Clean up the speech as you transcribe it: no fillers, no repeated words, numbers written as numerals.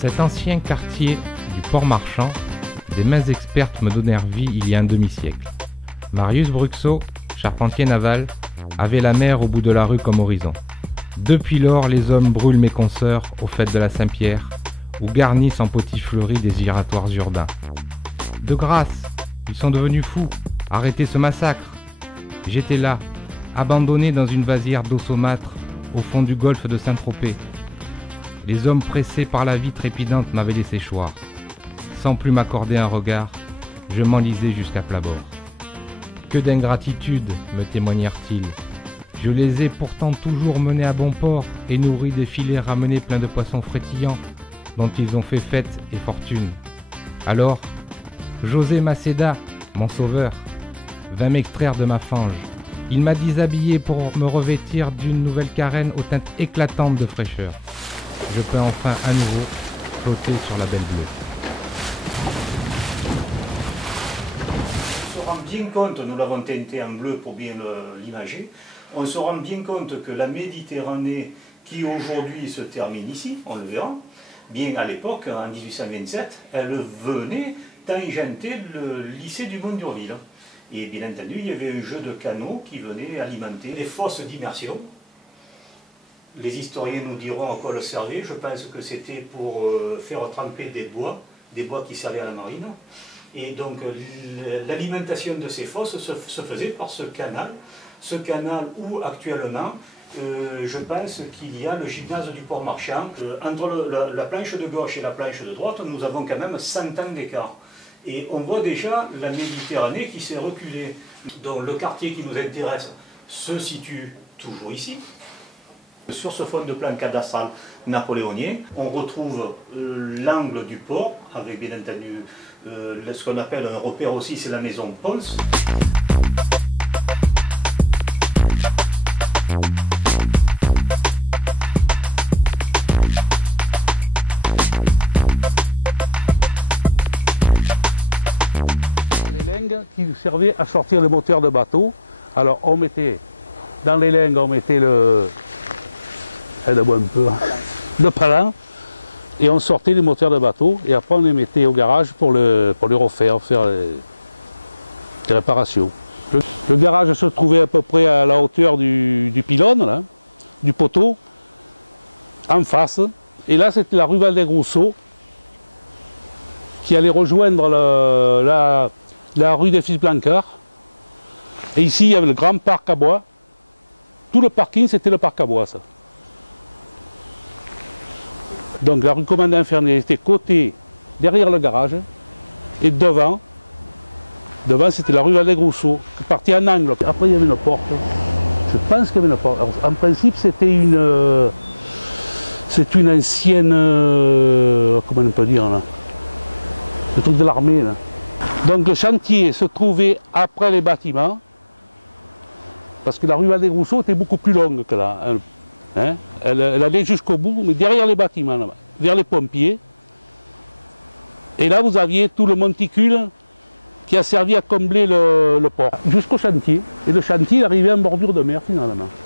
cet ancien quartier du port marchand, des mains expertes me donnèrent vie il y a un demi-siècle. Marius Bruxot, charpentier naval, avait la mer au bout de la rue comme horizon. Depuis lors, les hommes brûlent mes consoeurs aux fêtes de la Saint-Pierre ou garnissent en potis fleuris des giratoires urbains. De grâce, ils sont devenus fous. Arrêtez ce massacre. J'étais là, abandonné dans une vasière d'eau saumâtre au fond du golfe de Saint-Tropez. Les hommes pressés par la vie trépidante m'avaient laissé choir. Sans plus m'accorder un regard, je m'enlisais jusqu'à plat bord. Que d'ingratitude, me témoignèrent-ils. Je les ai pourtant toujours menés à bon port et nourris des filets ramenés pleins de poissons frétillants dont ils ont fait fête et fortune. Alors, José Macéda, mon sauveur, vint m'extraire de ma fange. Il m'a déshabillé pour me revêtir d'une nouvelle carène aux teintes éclatantes de fraîcheur. Je peux enfin à nouveau flotter sur la belle bleue. On se rend bien compte, nous l'avons teinté en bleu pour bien l'imager, on se rend bien compte que la Méditerranée qui aujourd'hui se termine ici, on le verra, bien à l'époque, en 1827, elle venait tangenter le lycée du Mont d'Urville. Et bien entendu, il y avait un jeu de canaux qui venait alimenter les fosses d'immersion. Les historiens nous diront à quoi le servait. Je pense que c'était pour faire tremper des bois qui servaient à la marine. Et donc l'alimentation de ces fosses se faisait par ce canal où actuellement, je pense qu'il y a le gymnase du port marchand. Entre la planche de gauche et la planche de droite, nous avons quand même 100 ans d'écart. Et on voit déjà la Méditerranée qui s'est reculée. Donc le quartier qui nous intéresse se situe toujours ici. Sur ce fond de plan cadastral napoléonien, on retrouve l'angle du port, avec bien entendu ce qu'on appelle un repère aussi, c'est la maison Pons. Les lingues qui servaient à sortir le moteur de bateau. Alors on mettait, dans les lingues, on mettait le palan, et on sortait les moteurs de bateau, et après on les mettait au garage pour les refaire, faire les réparations. Le garage se trouvait à peu près à la hauteur du pylône, là, du poteau, en face, et là c'était la rue Valdez-Grousseau, qui allait rejoindre la rue des Fils-Blancard. Et ici, il y avait le grand parc à bois. Tout le parking, c'était le parc à bois, ça. Donc la rue Commandant Fernier était côté derrière le garage. Et devant c'était la rue Valdez-Grousseau, qui partait en angle. Après, il y avait une porte. Je pense qu'il y avait une porte. Alors, en principe, c'est une ancienne... comment on peut dire, là, le truc de l'armée, là. Donc le chantier se trouvait après les bâtiments, parce que la rue Valdez-Grousseau était beaucoup plus longue que là. Hein? Elle allait jusqu'au bout, mais derrière les bâtiments, là-bas, vers les pompiers. Et là, vous aviez tout le monticule qui a servi à combler le port, jusqu'au chantier. Et le chantier arrivait en bordure de mer, finalement.